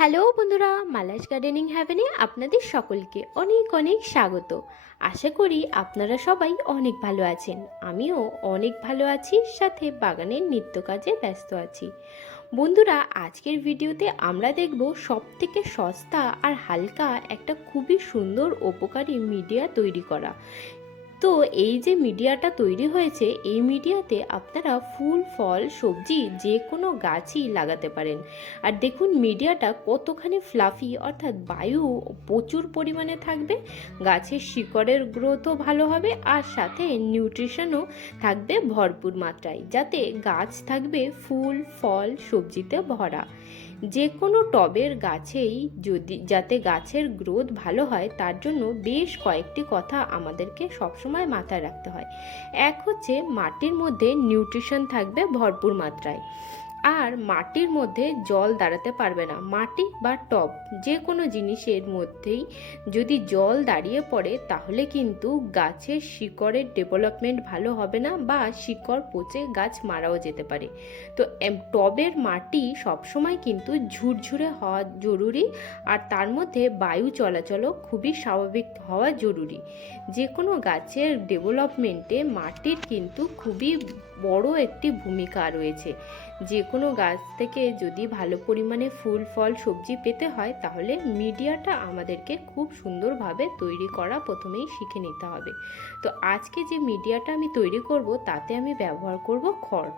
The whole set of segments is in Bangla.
হ্যালো বন্ধুরা, মালাস গার্ডেনিং হ্যাভেনে আপনাদের সকলকে অনেক অনেক স্বাগত। আশা করি আপনারা সবাই অনেক ভালো আছেন। আমিও অনেক ভালো আছি, সাথে বাগানের নিত্য কাজে ব্যস্ত আছি। বন্ধুরা, আজকের ভিডিওতে আমরা দেখব সবথেকে সস্তা আর হালকা একটা খুবই সুন্দর উপকারী মিডিয়া তৈরি করা। তো এই যে মিডিয়াটা তৈরি হয়েছে, এই মিডিয়াতে আপনারা ফুল ফল সবজি যে কোনো গাছই লাগাতে পারেন। আর দেখুন মিডিয়াটা কতখানি ফ্লাফি, অর্থাৎ বায়ু প্রচুর পরিমাণে থাকবে, গাছের শিকড়ের গ্রোথও ভালো হবে, আর সাথে নিউট্রিশনও থাকবে ভরপুর মাত্রায়, যাতে গাছ থাকবে ফুল ফল সবজিতে ভরা। যে কোনো টবের গাছেই যাতে গাছের গ্রোথ ভালো হয়, তার জন্য বেশ কয়েকটি কথা আমাদেরকে সবসময় মাথায় রাখতে হয়। এক হচ্ছে, মাটির মধ্যে নিউট্রিশন থাকবে ভরপুর মাত্রায়, আর মাটির মধ্যে জল দাঁড়াতে পারবে না। মাটি বা টব যে কোনো জিনিসের মধ্যেই যদি জল দাঁড়িয়ে পড়ে, তাহলে কিন্তু গাছের শিকড়ের ডেভেলপমেন্ট ভালো হবে না, বা শিকড় পচে গাছ মারাও যেতে পারে। তো টবের মাটি সবসময় কিন্তু ঝুরঝুরে হওয়া জরুরি, আর তার মধ্যে বায়ু চলাচলও খুবই স্বাভাবিক হওয়া জরুরি। যে কোনো গাছের ডেভেলপমেন্টে মাটির কিন্তু খুবই বড় একটি ভূমিকা রয়েছে। যে কোনো গাছ থেকে যদি ভালো পরিমাণে ফুল ফল সবজি পেতে হয়, তাহলে মিডিয়াটা আমাদেরকে খুব সুন্দরভাবে তৈরি করা প্রথমেই শিখে নিতে হবে। তো আজকে যে মিডিয়াটা আমি তৈরি করব, তাতে আমি ব্যবহার করব খড়।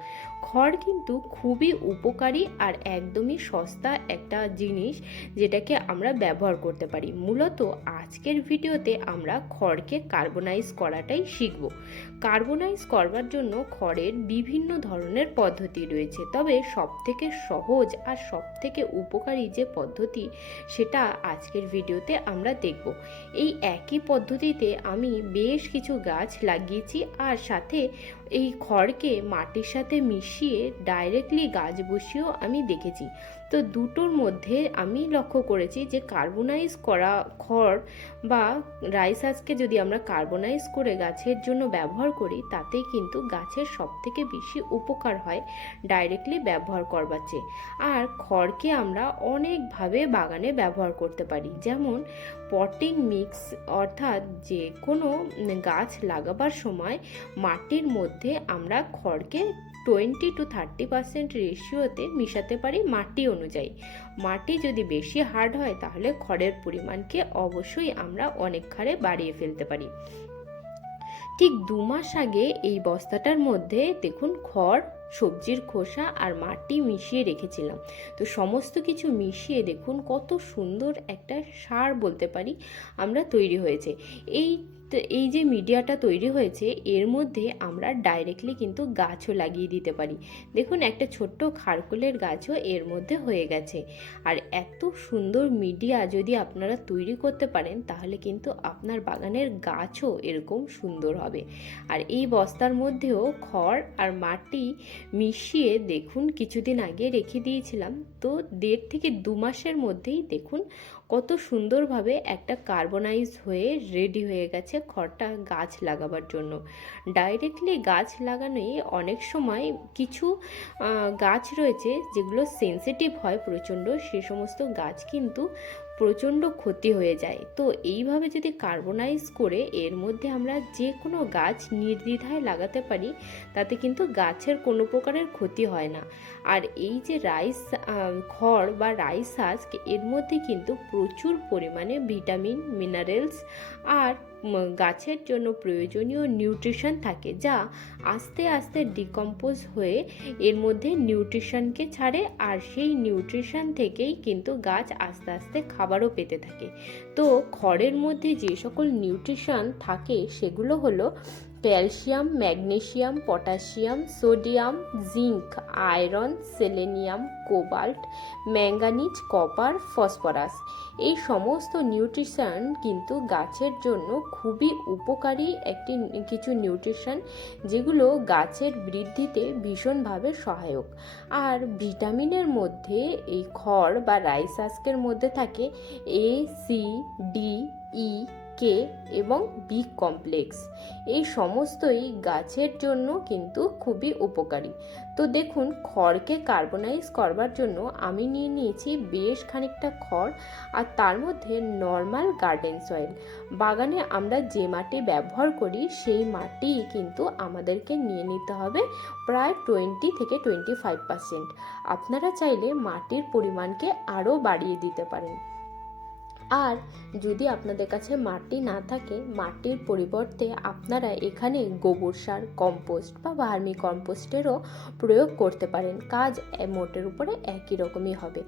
খড় কিন্তু খুবই উপকারী আর একদমই সস্তা একটা জিনিস, যেটাকে আমরা ব্যবহার করতে পারি। মূলত আজকের ভিডিওতে আমরা খড়কে কার্বনাইজ করাটাই শিখব। কার্বনাইজ করবার জন্য খড়ের বিভিন্ন ধরনের পদ্ধতি রয়েছে, তবে সবথেকে সহজ আর সবথেকে উপকারী যে পদ্ধতি, সেটা আজকের ভিডিওতে আমরা দেখব। এই একই পদ্ধতিতে আমি বেশ কিছু গাছ লাগিয়েছি, আর সাথে এই খড়কে মাটির সাথে মিশিয়ে ডাইরেক্টলি গাছ বসিয়েও আমি দেখেছি। তো দুটোর মধ্যে আমি লক্ষ্য করেছি যে কার্বনাইজ করা খড় বা রাইস আজকে যদি আমরা কার্বনাইজ করে গাছের জন্য ব্যবহার করি, তাতেই কিন্তু গাছের সবথেকে বেশি উপকার হয় ডাইরেক্টলি ব্যবহার করবার চেয়ে। আর খড়কে আমরা অনেকভাবে বাগানে ব্যবহার করতে পারি, যেমন পটিং মিক্স, অর্থাৎ যে কোনো গাছ লাগাবার সময় মাটির মধ্যে আমরা খড়কে 20-30% রেশিওতে মিশাতে পারি মাটি অনুযায়ী। মাটি যদি বেশি হার্ড হয়, তাহলে খড়ের পরিমাণকে অবশ্যই আমরা অনেক হারে বাড়িয়ে ফেলতে পারি। ঠিক 2 মাস আগে এই বস্তাটার মধ্যে দেখুন খড়, সবজির খোসা আর মাটি মিশিয়ে রেখেছিলাম। তো সমস্ত কিছু মিশিয়ে দেখুন কত সুন্দর একটা সার বলতে পারি আমরা তৈরি হয়েছে। এই যে মিডিয়াটা তৈরি হয়েছে, এর মধ্যে আমরা ডাইরেক্টলি কিন্তু গাছও লাগিয়ে দিতে পারি। দেখুন একটা ছোট্ট খারকোলের গাছও এর মধ্যে হয়ে গেছে। আর এত সুন্দর মিডিয়া যদি আপনারা তৈরি করতে পারেন, তাহলে কিন্তু আপনার বাগানের গাছও এরকম সুন্দর হবে। আর এই বস্তার মধ্যেও খড় আর মাটি মিশিয়ে দেখুন কিছুদিন আগে রেখে দিয়েছিলাম। তো 1.5 থেকে 2 মাসের মধ্যেই দেখুন কত সুন্দরভাবে একটা কার্বনাইজ হয়ে রেডি হয়ে গেছে খড়টা গাছ লাগাবার জন্য। ডাইরেক্টলি গাছ লাগানোই অনেক সময় কিছু গাছ রয়েছে যেগুলো সেনসিটিভ হয় প্রচণ্ড, সে সমস্ত গাছ কিন্তু প্রচণ্ড ক্ষতি হয়ে যায়। তো এইভাবে যদি কার্বনাইজ করে এর মধ্যে আমরা যে কোনো গাছ নির্দ্বিধায় লাগাতে পারি, তাতে কিন্তু গাছের কোনো প্রকারের ক্ষতি হয় না। আর এই যে খড় বা রাইস হাস্ক, এর মধ্যে কিন্তু প্রচুর পরিমাণে ভিটামিন, মিনারেলস আর গাছের জন্য প্রয়োজনীয় নিউট্রিশন থাকে, যা আস্তে আস্তে ডিকম্পোজ হয়ে এর মধ্যে নিউট্রিশনকে ছাড়ে, আর সেই নিউট্রিশন থেকেই কিন্তু গাছ আস্তে আস্তে খাবারও পেতে থাকে। তো খড়ের মধ্যে যে সকল নিউট্রিশন থাকে, সেগুলো হলো calcium, magnesium, potassium, sodium, zinc, iron, selenium, cobalt, manganese, copper, phosphorus. এই সমস্ত নিউট্রিশন কিন্তু গাছের জন্য খুবই উপকারী কিছু নিউট্রিশন, যেগুলো গাছের বৃদ্ধিতে ভীষণভাবে সহায়ক। আর ভিটামিনের মধ্যে এই খড় বা রাইস হাস্কের মধ্যে থাকে A, C, D, E, কে এবং বি কমপ্লেক্স, এই সমস্তই গাছের জন্য কিন্তু খুবই উপকারী। তো দেখুন, খড়কে কার্বনাইজ করবার জন্য আমি নিয়ে নিয়েছি বেশ খানিকটা খড়, আর তার মধ্যে নর্মাল গার্ডেন সয়েল। বাগানে আমরা যে মাটি ব্যবহার করি সেই মাটি কিন্তু আমাদেরকে নিয়ে নিতে হবে প্রায় 20-25%। আপনারা চাইলে মাটির পরিমাণকে আরও বাড়িয়ে দিতে পারেন। আর যদি আপনাদের কাছে মাটি না থাকে, মাটির পরিবর্তে আপনারা এখানে গোবর সার, কম্পোস্ট বা ভার্মি কম্পোস্টেরও প্রয়োগ করতে পারেন। কাজ মোটের উপরে একই রকমই হবে।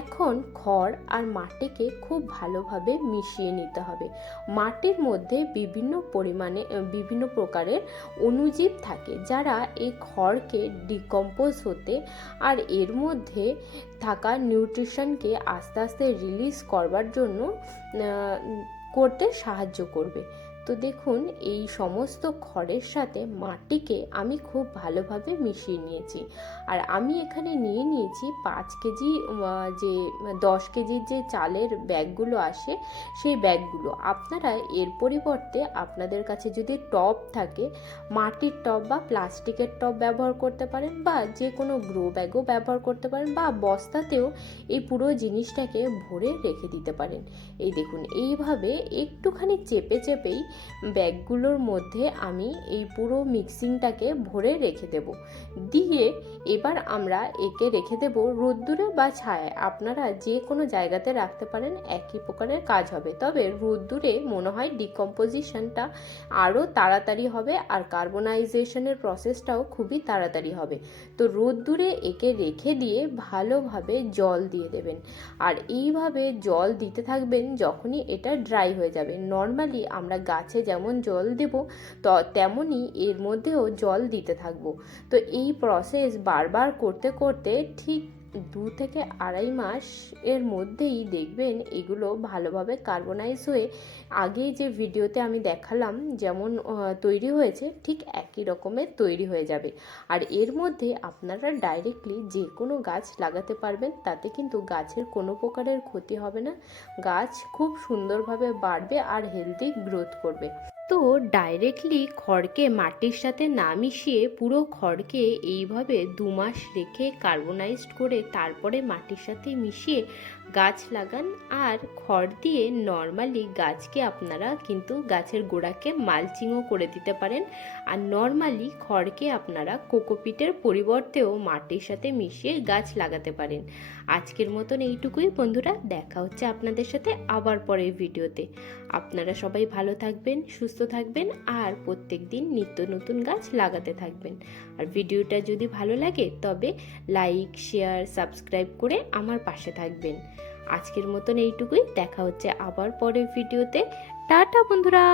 এখন খড় আর মাটিকে খুব ভালোভাবে মিশিয়ে নিতে হবে। মাটির মধ্যে বিভিন্ন প্রকারের অণুজীব থাকে, যারা এই খড়কে ডিকম্পোজ হতে আর এর মধ্যে থাকা নিউট্রিশনকে আস্তে আস্তে রিলিজ করবার জন্য করতে সাহায্য করবে। তো দেখুন, এই সমস্ত খড়ের সাথে মাটিকে আমি খুব ভালোভাবে মিশিয়ে নিয়েছি। আর আমি এখানে নিয়ে নিয়েছি 5 কেজি, যে 10 কেজির যে চালের ব্যাগগুলো আসে সেই ব্যাগগুলো। আপনারা এর পরিবর্তে আপনাদের কাছে যদি টব থাকে, মাটির টব বা প্লাস্টিকের টব ব্যবহার করতে পারেন, বা যে কোনো গ্রো ব্যাগও ব্যবহার করতে পারেন, বা বস্তাতেও এই পুরো জিনিসটাকে ভরে রেখে দিতে পারেন। এই দেখুন, এইভাবে একটুখানি চেপে চেপেই ব্যাগগুলোর মধ্যে আমি এই পুরো মিক্সিংটাকে ভরে রেখে দেব। দিয়ে এবার আমরা একে রেখে দেব রোদ্দুরে বা ছায়ায়। আপনারা যে কোনো জায়গাতে রাখতে পারেন, একই প্রকারের কাজ হবে। তবে রোদ্দুরে মনে হয় ডিকম্পোজিশনটা আরও তাড়াতাড়ি হবে, আর কার্বনাইজেশনের প্রসেসটাও খুবই তাড়াতাড়ি হবে। তো রোদ্দুরে একে রেখে দিয়ে ভালোভাবে জল দিয়ে দেবেন। আর এইভাবে জল দিতে থাকবেন যখনই এটা ড্রাই হয়ে যাবে। নর্মালি আমরা গাছে যেমন জল দেব, তো তেমনই এর মধ্যেও জল দিতে থাকবো। তো এই প্রসেস বারবার করতে করতে ঠিক 2 থেকে 2.5 মাস এর মধ্যেই দেখবেন এগুলো ভালোভাবে কার্বনাইজ হয়ে আগেই যে ভিডিওতে আমি দেখালাম যেমন তৈরি হয়েছে, ঠিক একই রকমের তৈরি হয়ে যাবে। আর এর মধ্যে আপনারা ডাইরেক্টলি যে কোনো গাছ লাগাতে পারবেন, তাতে কিন্তু গাছের কোনো প্রকারের ক্ষতি হবে না। গাছ খুব সুন্দরভাবে বাড়বে আর হেলদি গ্রোথ করবে। তো ডাইরেক্টলি খড়কে মাটির সাথে না মিশিয়ে পুরো খড়কে এইভাবে 2 মাস রেখে কার্বনাইজড করে তারপরে মাটির সাথে মিশিয়ে গাছ লাগান। আর খড় দিয়ে নর্মালি গাছকে আপনারা কিন্তু গাছের গোড়াকে মালচিংও করে দিতে পারেন। আর নর্মালি খড়কে আপনারা কোকোপিটের পরিবর্তেও মাটির সাথে মিশিয়ে গাছ লাগাতে পারেন। আজকের মতন এইটুকুই বন্ধুরা, দেখা হচ্ছে আপনাদের সাথে আবার পরের ভিডিওতে। আপনারা সবাই ভালো থাকবেন, সুস্থ থাকবেন, আর প্রত্যেক দিন নিত্য নতুন গাছ লাগাতে থাকবেন। আর ভিডিওটা যদি ভালো লাগে তবে লাইক, শেয়ার, সাবস্ক্রাইব করে আমার পাশে থাকবেন। আজকের মতন এইটুকুই, দেখা হচ্ছে আবার পরের ভিডিওতে। টাটা বন্ধুরা।